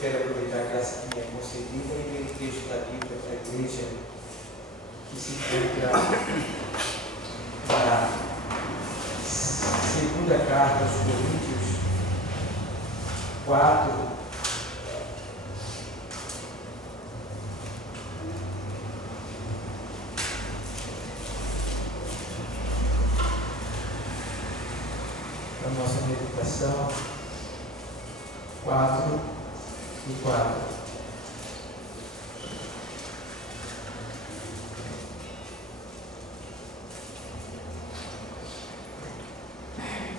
quero aproveitar a graça que me é concedida e ler o texto da Bíblia para a igreja que se encontra na segunda carta aos Coríntios 4, a nossa meditação 4 e 4.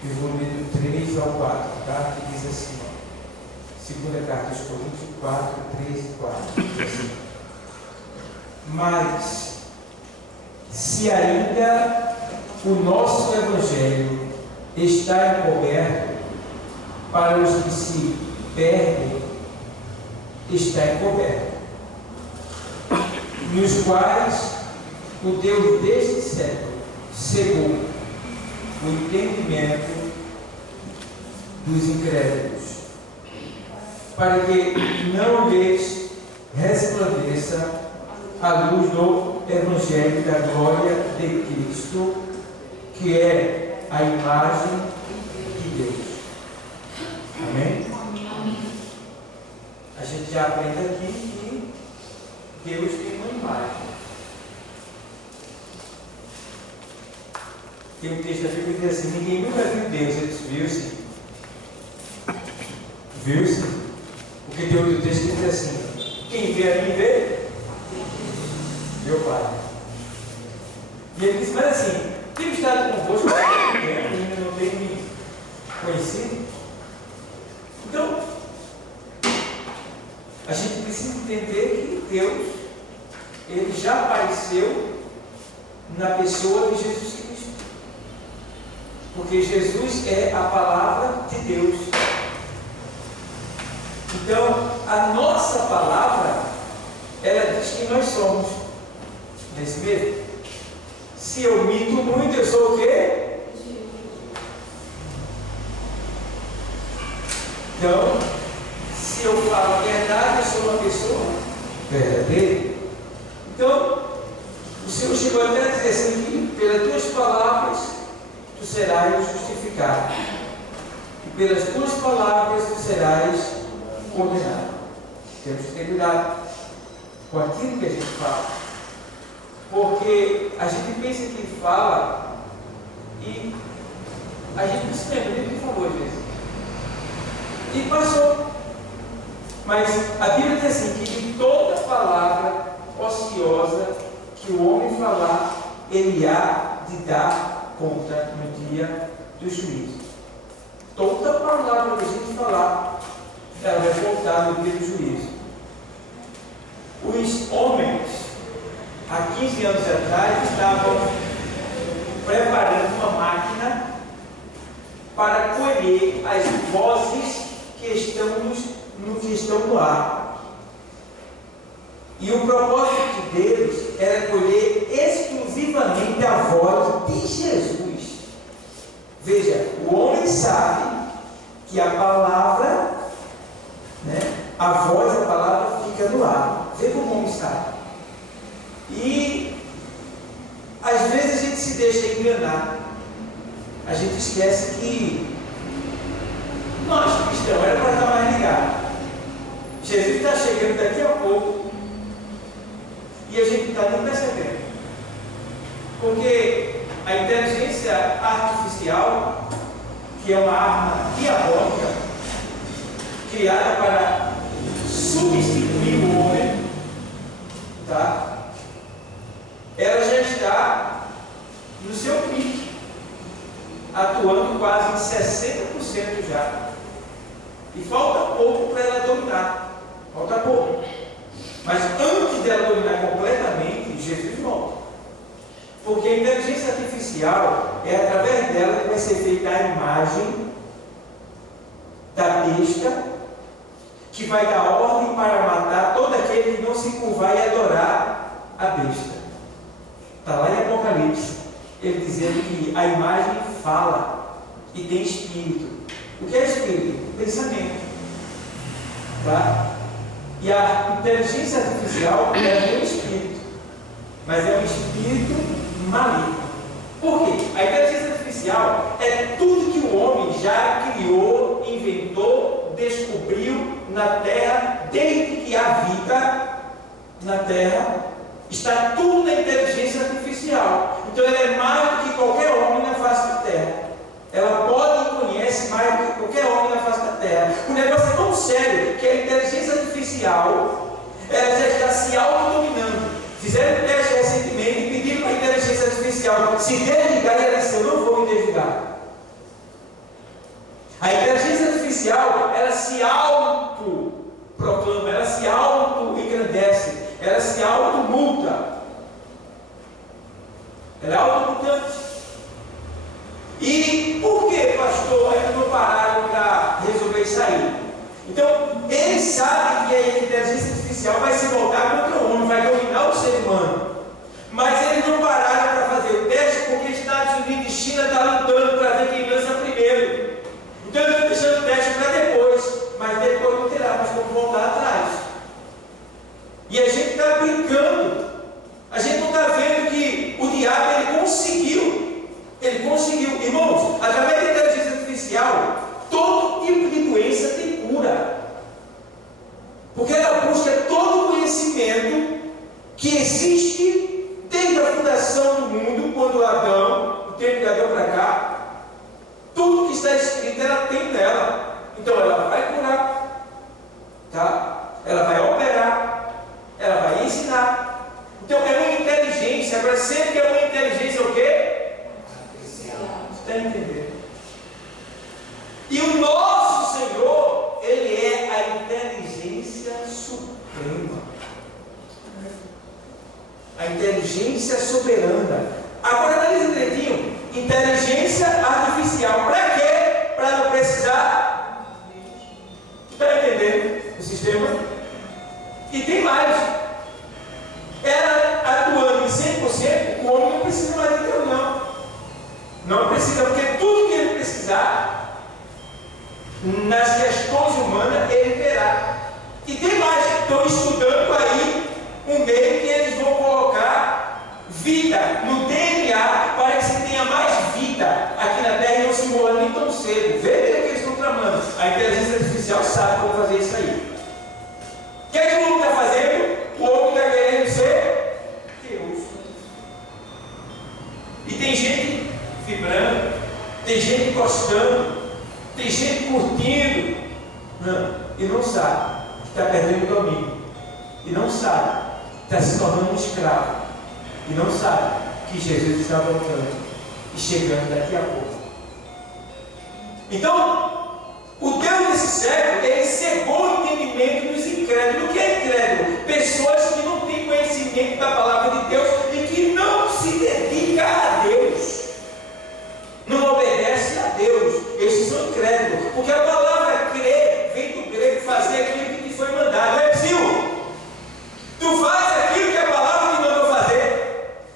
Eu vou ler do 3 ao 4, tá? Que diz assim, ó. Segunda carta aos Coríntios 4, 3 e 4. Diz assim: mas, se ainda o nosso Evangelho está encoberto, para os que se perdem, está encoberto, nos quais o Deus deste século cegou o entendimento dos incrédulos, para que não lhes resplandeça a luz do Evangelho da glória de Cristo, que é a imagem de Deus. Amém? A gente já aprende aqui que Deus tem uma imagem. Tem um texto da Bíblia que diz assim: ninguém nunca viu Deus. Ele disse: viu-se. Viu-se. Porque tem outro texto que diz assim: quem vê a mim vê meu Pai. E ele disse: mas assim, tenho estado convosco há muito tempo, ainda não tenho me conhecido. Então, a gente precisa entender que Deus, Ele já apareceu na pessoa de Jesus Cristo. Porque Jesus é a palavra de Deus. Então, a nossa palavra, ela diz que nós somos. Não é isso mesmo? Se eu minto muito, eu sou o quê? Então, se eu falo a verdade, eu sou uma pessoa verdadeira. Então, o Senhor chegou até a dizer assim: que pelas tuas palavras tu serás justificado, e pelas tuas palavras tu serás condenado. Temos que ter cuidado com aquilo que a gente fala, porque a gente pensa que fala e a gente não se lembra nem do que falou às vezes. E passou. Mas a Bíblia diz assim: que de toda palavra ociosa que o homem falar, ele há de dar conta no dia do juízo. Toda palavra que a gente falar, ela vai contar no dia do juízo. Os homens, há 15 anos atrás, estavam preparando uma máquina para colher as vozes que estão no ar. E o propósito deles era colher exclusivamente a voz de Jesus. Veja, o homem sabe que a palavra, a voz da palavra fica no ar. Veja como o homem sabe. E às vezes a gente se deixa enganar. A gente esquece que nós cristãos era para estar mais ligados. Jesus está chegando daqui a pouco e a gente não está nem percebendo. Porque a inteligência artificial, que é uma arma diabólica criada para substituir o homem, tá? Ela já está no seu pique, atuando quase em 60% já. E falta pouco para ela dominar. Falta pouco. Mas antes dela dominar completamente, Jesus volta. Porque a inteligência artificial é através dela que vai ser feita a imagem da besta, que vai dar ordem para matar todo aquele que não se curvar e adorar a besta. Está lá em Apocalipse, ele dizendo que a imagem fala e tem espírito. O que é espírito? Pensamento. Tá? E a inteligência artificial é um espírito, mas é um espírito maligno. Por quê? A inteligência artificial é tudo que o homem já criou, inventou, descobriu na Terra, desde que há vida na Terra, está tudo na inteligência artificial. Então ela é mais do que qualquer homem na face da Terra. Ela pode e conhece mais do que qualquer homem na face da Terra. O negócio é tão sério que a inteligência artificial ela já está se autodominando. Fizeram um teste recentemente e pediram para a inteligência artificial se desligar, e ela disse: eu não vou me desligar. A inteligência artificial, ela se autoproclama, ela se auto-engrandece, ela se automulta. Ela é automutante. E por que, pastor, ainda não pararam para resolver isso aí? Então, eles sabem que a inteligência artificial vai se voltar contra o homem, vai dominar o ser humano. Mas eles não pararam para fazer o teste porque Estados Unidos e China estão lutando para ver quem lança primeiro. Então eles estão deixando o teste para depois, mas depois não terá mais como voltar atrás. E a gente está brincando, a gente não está vendo que o diabo ele conseguiu, irmãos, através da inteligência artificial, todo tipo de doença tem cura, porque ela busca todo o conhecimento que existe desde a fundação do mundo, quando Adão, o tempo de Adão para cá. Tudo que está escrito ela tem nela. Então ela vai curar, tá? Ela vai operar, ela vai ensinar. Então é uma inteligência. Agora, sempre que é uma inteligência o quê? Você está entendendo? E o nosso Senhor, Ele é a inteligência suprema, a inteligência soberana. Agora analise direitinho. Inteligência artificial. Para quê? Para não precisar. Está entendendo o sistema? E tem mais. Ela atuando em 100%, o homem não precisa mais de Deus, não. Não precisa, porque tudo que ele precisar, nas questões humanas, ele terá. E tem mais. Estou estudando aí um meio que eles vão colocar vida no DNA para que se tenha mais vida aqui na Terra e não se morra nem tão cedo. Veja o que eles estão tramando. A inteligência artificial sabe como fazer isso aí. O que é que o homem está fazendo? O homem está querendo ser Deus. E tem gente vibrando, tem gente gostando, tem gente curtindo, e não sabe que está perdendo o domínio, e não sabe que está se tornando um escravo, e não sabe que Jesus está voltando e chegando daqui a pouco. Então, o Deus desse século, ele cegou o entendimento dos incrédulos. O que é incrédulo? Pessoas que não têm conhecimento da palavra de Deus e que não se dedicam a Deus, não obedecem a Deus. Esses são incrédulos, porque a palavra crer vem do grego fazer aquilo que te foi mandado. É preciso. Tu faz aquilo que a palavra te mandou fazer.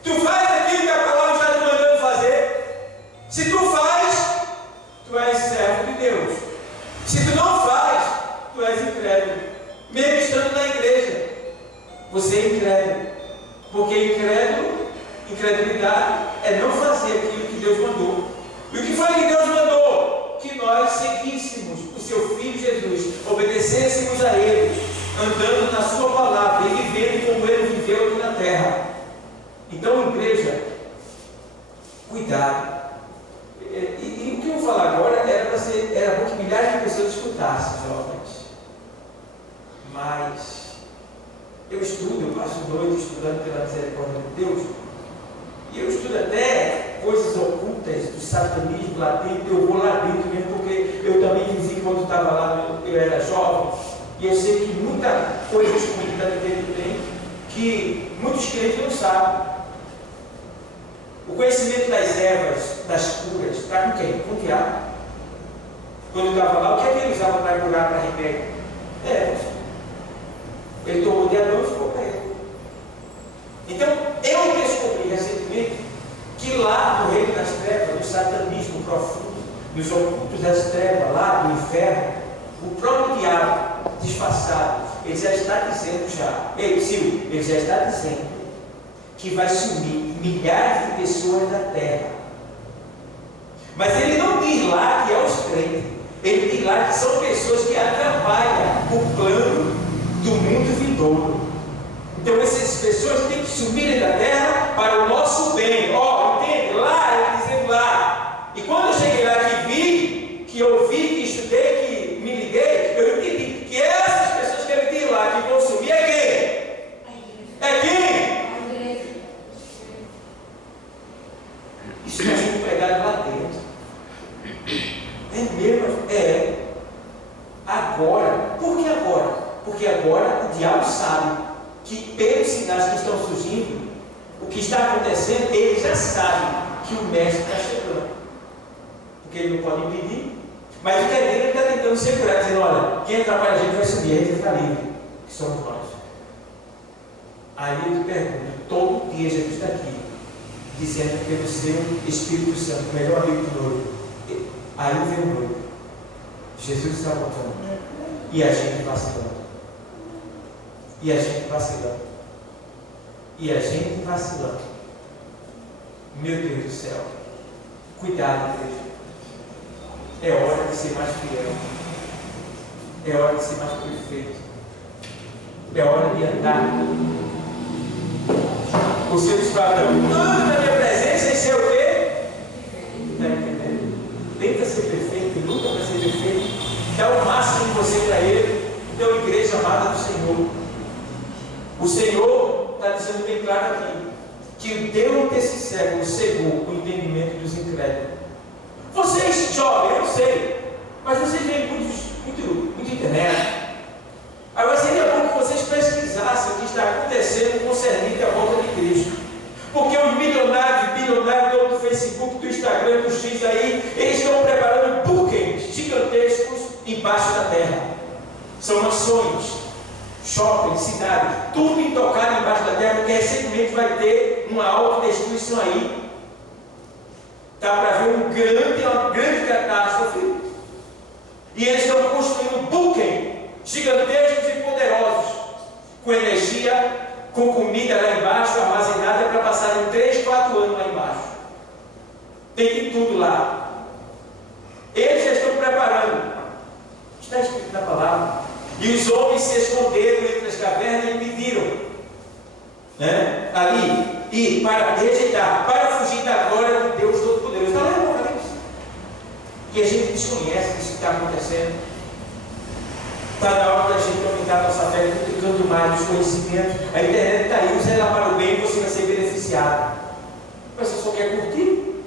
Tu faz aquilo que a palavra está te mandando fazer. Se tu faz, tu és servo de Deus. Se tu não faz, tu és incrédulo. Mesmo estando na igreja, você é incrédulo. Porque incredulidade é não fazer aquilo que Deus mandou. E o que foi que Deus mandou? Que nós seguíssemos o seu Filho Jesus, obedecêssemos a Ele, andando na sua palavra e vivendo como Ele viveu aqui na terra. Então, igreja, cuidado. E o que eu vou falar agora era bom que milhares de pessoas escutassem, jovens. Mas eu passo noite estudando pela misericórdia de Deus, e eu estudo até coisas ocultas do satanismo lá dentro. Eu vou lá dentro mesmo, porque eu também dizia quando estava lá, eu era jovem, e eu sei que muita coisa escondida dentro tem, que muitos crentes não sabem. O conhecimento das ervas, das curas, está com quem? Com o diabo. Quando eu estava lá, o que é que ele usava para curar, para remédio? Ervas. Ele tomou de Adão e ficou para ele. Então, eu descobri recentemente que lá no reino das trevas, no satanismo profundo, nos ocultos das trevas, lá do inferno, o próprio diabo disfarçado. Ele já está dizendo ei, Silvio, ele já está dizendo que vai sumir milhares de pessoas da terra. Mas ele não diz lá que é os crentes. Ele diz lá que são pessoas que atrapalham o plano do mundo vindouro. Então essas pessoas têm que sumirem da terra para o nosso bem. Entende? Lá, ele dizendo lá. E quando eu cheguei lá que ouvi, que estudei, que me liguei, eu entendi que essas pessoas que ele diz lá que vão sumir é quem? É quem? Isso está sendo pregado lá dentro. É mesmo? É. Agora. Por que agora? Porque agora o diabo sabe que pelos sinais que estão surgindo, o que está acontecendo, ele já sabe que o mestre está chegando. Porque ele não pode impedir. Mas o que é dele, ele está tentando segurar, dizendo, olha, quem atrapalha a gente vai subir, a gente está livre, que somos nós. Aí eu te pergunto, todo dia Jesus está aqui, dizendo pelo seu Espírito Santo, o melhor amigo do noivo. Aí vem o noivo. Jesus está voltando. E a gente vacilando. E a gente vacilando. E a gente vacilando. Meu Deus do céu. Cuidado, igreja. É hora de ser mais fiel. É hora de ser mais perfeito. É hora de andar. O Senhor diz para Abraão, anda na minha presença e ser o quê? Está entendendo? Tenta ser perfeito e nunca vai ser perfeito. Dá o máximo de você para Ele. Então, igreja amada do Senhor. O Senhor está dizendo bem claro aqui que o Deus desse século cegou o entendimento dos incrédulos. Vocês jovens, eu não sei, mas vocês veem muito internet. Agora seria bom que vocês pesquisassem o que está acontecendo concernente à volta de Cristo. Porque os milionários e bilionários do Facebook, do Instagram, do X aí, eles estão preparando bunkers gigantescos embaixo da terra. São mansões, shopping, cidade, tudo intocado embaixo da terra, porque recentemente vai ter uma autodestruição aí. Está para ver uma grande catástrofe. E eles estão construindo bunkers gigantescos e poderosos, com energia, com comida lá embaixo, armazenada para passar em 3, 4 anos lá embaixo. Tem de tudo lá. Eles já estão preparando. Está escrito na palavra. E os homens se esconderam entre as cavernas e impediram, né? Ali, e para rejeitar, para fugir da glória do Deus Todo-Poderoso. Está lá em Apocalipse. E a gente desconhece o que está acontecendo. Está na hora da gente aumentar a nossa fé, multiplicando mais os conhecimentos. A internet está aí, use ela para o bem e você vai ser beneficiado. Mas você só quer curtir?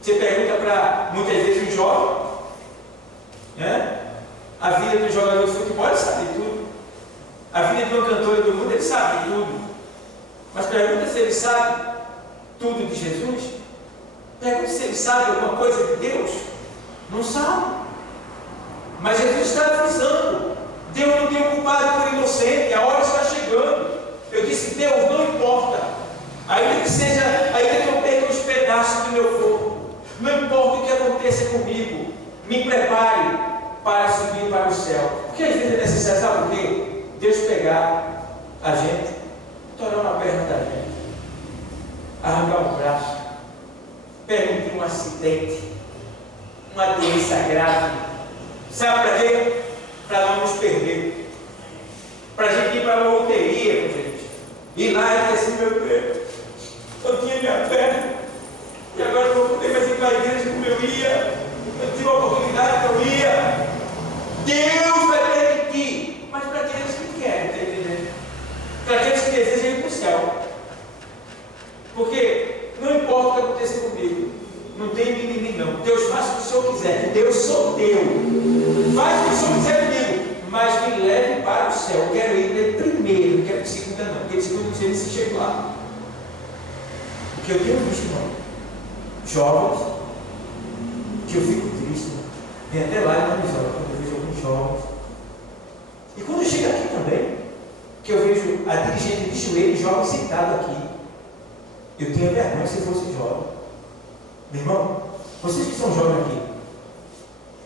Você pergunta para, muitas vezes, um jovem, né? A vida do jogador de futebol, ele sabe tudo. A vida de uma cantora do mundo, ele sabe tudo. Mas pergunta se ele sabe tudo de Jesus. Pergunta se ele sabe alguma coisa de Deus. Não sabe. Mas Jesus está avisando. Deus não tem culpado por inocente. A hora está chegando. Eu disse, Deus, não importa. Ainda que eu perca os pedaços do meu corpo. Não importa o que aconteça comigo. Me prepare para subir para o céu. Porque às vezes é necessário, sabe o quê? Deus pegar a gente, torar uma perna da gente, arrancar um braço, permitir um acidente, uma doença grave. Sabe para quê? Para não nos perder. Para a gente ir para uma loteria, gente. Ir lá e dizer assim, meu Deus, eu tinha minha perna, e agora eu não vou poder mais ir para a igreja como eu ia. Eu tive a oportunidade que eu ia. Deus vai permitir. Mas para aqueles que querem, está entendendo? Para aqueles que desejam ir para o céu. Porque não importa o que aconteça comigo. Não tem mimimi não. Deus faz o que o Senhor quiser. Deus sou teu. Faz o que o Senhor quiser comigo. Mas me leve para o céu. Eu quero ir de primeiro. Não quero de segunda não. Porque de segunda não sei nem se chego lá. Porque eu tenho visto, não. Jovens que eu fico triste. Vem até lá e não me olha quando eu vejo alguns jovens. E quando eu chego aqui também, que eu vejo a dirigente de joelho, jovem sentado aqui, eu tenho vergonha se fosse jovem. Meu irmão, vocês que são jovens aqui,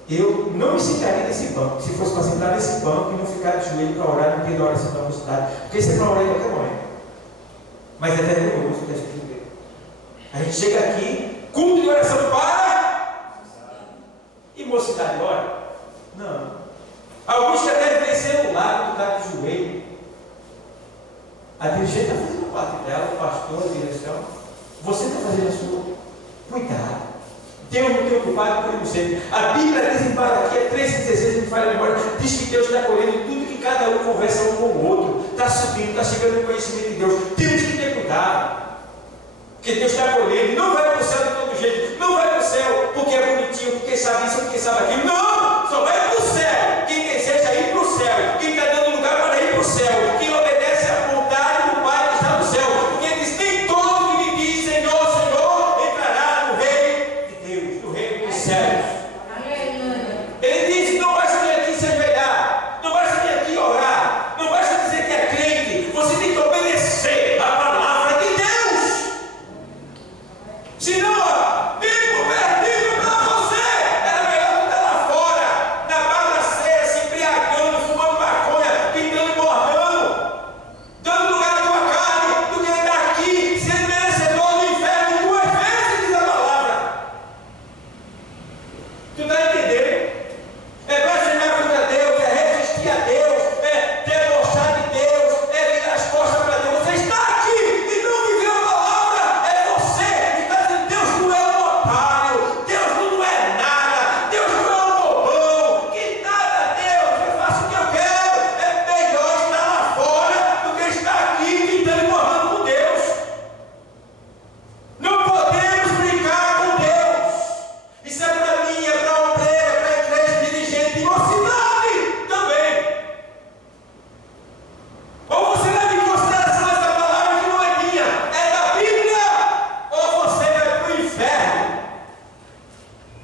Eu não me sentaria nesse banco. Se fosse para sentar nesse banco e não ficar de joelho para orar no meio da oração da mocidade, porque isso é para orar em qualquer momento. Mas é vergonhoso que a gente vê. A gente chega aqui, culto de oração para e mocidade ora? Não. Alguns que até vêm celular quando está de joelho. A dirigente está fazendo a parte dela, o pastor, a direção. Você está fazendo a sua. Cuidado. Deus não tem ocupado por você. A Bíblia diz em Malaquias 3,16, me fala a memória, diz que Deus está colhendo tudo que cada um conversa um com o outro. Está subindo, está chegando no conhecimento de Deus. Temos que ter cuidado. Porque Deus está colhendo. Não vai para o céu de todo jeito. Não vai para o céu porque é bonitinho, porque sabe isso, porque sabe aquilo. Não! Só vai para o céu. Quem deseja ir para o céu. Quem está dando lugar para ir para o céu. Quem obedece à vontade do Pai que está no céu. Porque ele diz: nem todo que me diz Senhor, Senhor, entrará no reino de Deus, no reino dos céus. Ele diz: não basta vir aqui se ajoelhar, não basta vir aqui orar, não basta dizer que é crente, você tem que obedecer a palavra de Deus. Senão, tempo perdido para você. Era melhor tu estar lá fora, na bagaceira, se embriagando, fumando maconha, pintando e bordando, dando lugar à tua carne, do que andar aqui, sendo merecedor do inferno 2 vezes, diz a palavra. Tu está entendendo? É blasfemar contra Deus, é resistir a Deus, é debochar de Deus, é virar as costas para Deus. Você está aqui e não viveu a palavra, é você que está dizendo: Deus não é um otário, Deus não é nada, Deus não é um bobão, que nada, Deus, eu faço o que eu quero. É melhor estar lá fora do que estar aqui pintando e morrendo com Deus. Não podemos brincar com Deus. Isso é para mim, é para a obreira, é para a igreja, dirigente e mocidade também. Ou você leva em consideração essa palavra que não é minha, é da Bíblia, ou você vai para o inferno.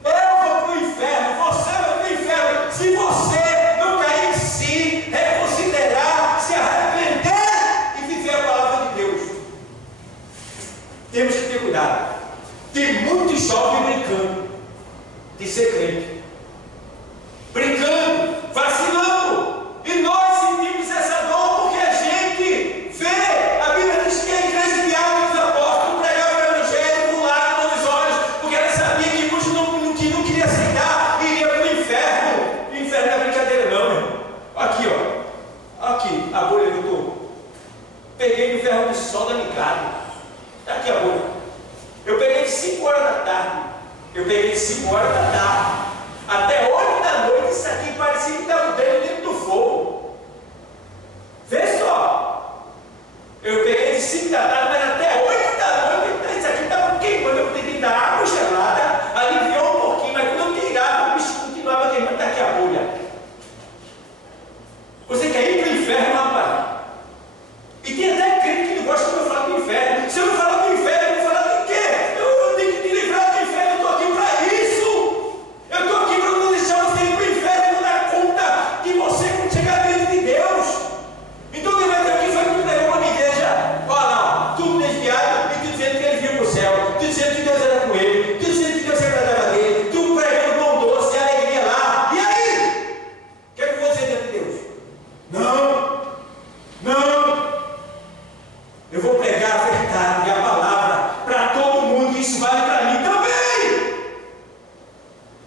Eu vou para o inferno, você vai para o inferno. Se você não cair em si, reconsiderar, se arrepender e viver a palavra de Deus. Temos que ter cuidado. Tem muitos jovens brincando de ser crente, brincando, vacilando, e nós sentimos essa dor porque a gente vê. A Bíblia diz que a igreja de Atos dos Apóstolos pregava o evangelho com lágrimas nos olhos, porque ela sabia que muitos não queria aceitar e iria para o inferno. O inferno não é brincadeira não, meu irmão. Aqui, ó, aqui a bolha que eu estou. Peguei no ferro de solda ligado. Está aqui a bolha. Eu peguei de 5 horas da tarde. Eu peguei de 5 horas da tarde até 8 da noite. Isso aqui parecia que estava dentro do fogo. Vê só. Eu peguei de 5 da tarde, mas até 8 da noite. Isso aqui estava queimando. Eu tentei dar água gelada, aliviou um pouquinho, mas quando eu tirava, o bicho continuava queimando. Está aqui a bolha. Você quer ir para o inferno, rapaz? E tem até crente que não gosta quando eu falo do inferno. Se eu não falar do inferno, eu vou falar de quê? Eu tenho que te livrar do inferno. Eu estou aqui para isso. Eu estou aqui para não deixar você ir para o inferno e não dar conta que você quando chegar dentro de Deus. Então quem vai ter aqui foi que me levou para a minha igreja. Olha lá, tudo desviado, e tu dizendo que ele vinha para o céu, tu dizendo que Deus era com ele, tu dizendo que Deus agradava dele, tu pregando pão doce, alegria lá. E aí? O que é que eu vou dizer diante de Deus? Não, não. Eu vou pregar a verdade e a palavra para todo mundo, e isso vale para mim também.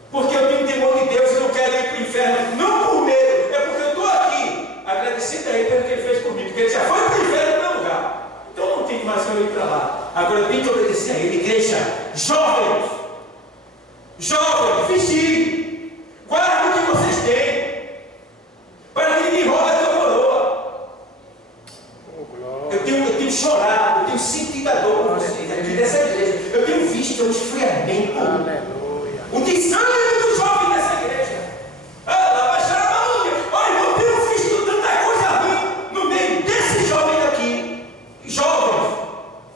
Porque eu tenho temor de Deus e não quero ir para o inferno, não por medo, é porque eu estou aqui agradecendo a Ele pelo que Ele fez por mim, porque Ele já foi para o inferno no meu lugar. Então não tem mais que eu ir para lá. Agora eu tenho que obedecer a Ele. Igreja, jovens, vigiem, guardem o que vocês têm, para que ninguém roube a tua coroa. Eu tenho chorado, eu tenho sentido a dor por vocês aqui dessa igreja. Eu tenho visto o esfriamento, o desânimo do jovem dessa igreja. Lá vai chorar a mão. Olha, eu tenho visto tanta coisa ruim no meio desse jovem aqui. Jovens,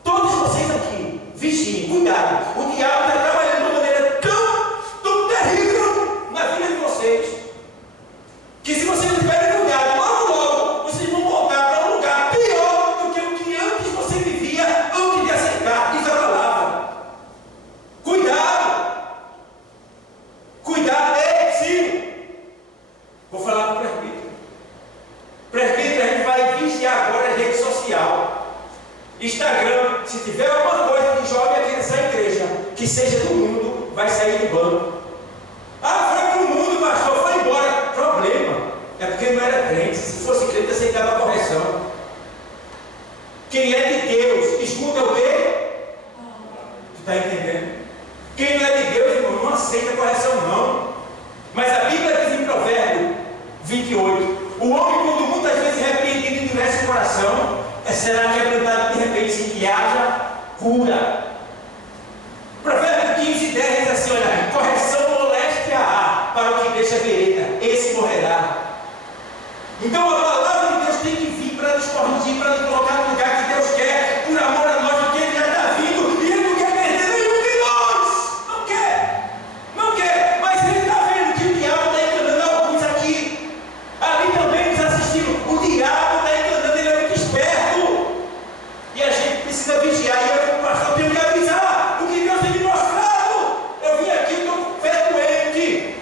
todos vocês aqui, vigiem, cuidado. O diabo está trabalhando de uma maneira tão 28. O homem, quando muitas vezes repreendido, endurece o coração, será quebrantado de repente, sem que haja cura. Provérbio 15:10 diz assim: olha, correção moléstia há para o que deixa vereda, esse morrerá. Então a palavra de Deus tem que vir para nos corrigir, para nos colocar no lugar que Deus quer, por amor a nós, porque Ele já está vindo e Ele não quer perder nenhum de nós. Não quer, não quer, mas Ele está vendo que o diabo está enganando alguns aqui, ali também nos assistindo. O diabo está enganando, ele é muito esperto e a gente precisa vigiar. E eu, como pastor, tenho que avisar o que Deus tem me mostrado. Eu vim aqui, estou com o pé doente,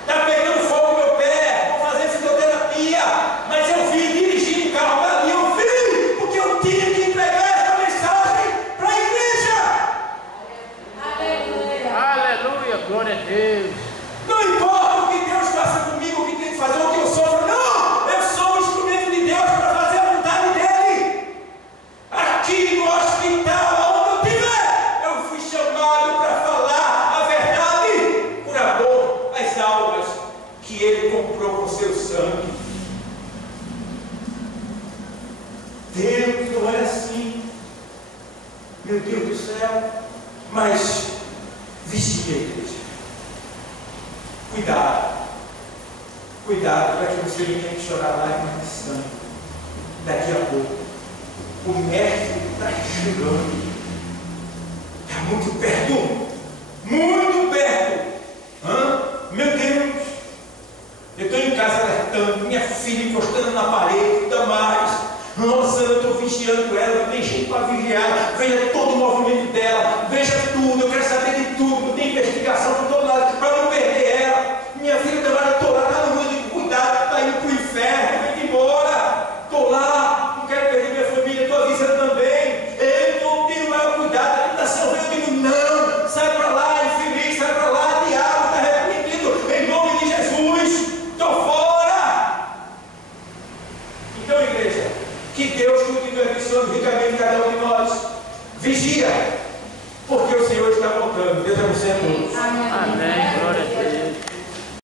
está pegando fogo no meu pé, vou fazer fisioterapia, mas eu vim dirigindo o carro dali, eu vim porque eu tinha que entregar essa mensagem para a igreja. Aleluia. Aleluia, glória a Deus. Não importa o que Deus faça comigo, o que tem que fazer, o que eu sofro, não! Eu sou um instrumento de Deus para fazer a vontade dEle. Aqui no hospital, onde eu estiver, eu fui chamado para falar a verdade por amor às almas que Ele comprou com seu sangue. Deus não é assim, meu Deus do céu. Mas vigia, igreja. Cuidado para que você não tenha que chorar lágrimas de sangue daqui a pouco. O mestre está chegando, está muito perto, muito perto. Meu Deus,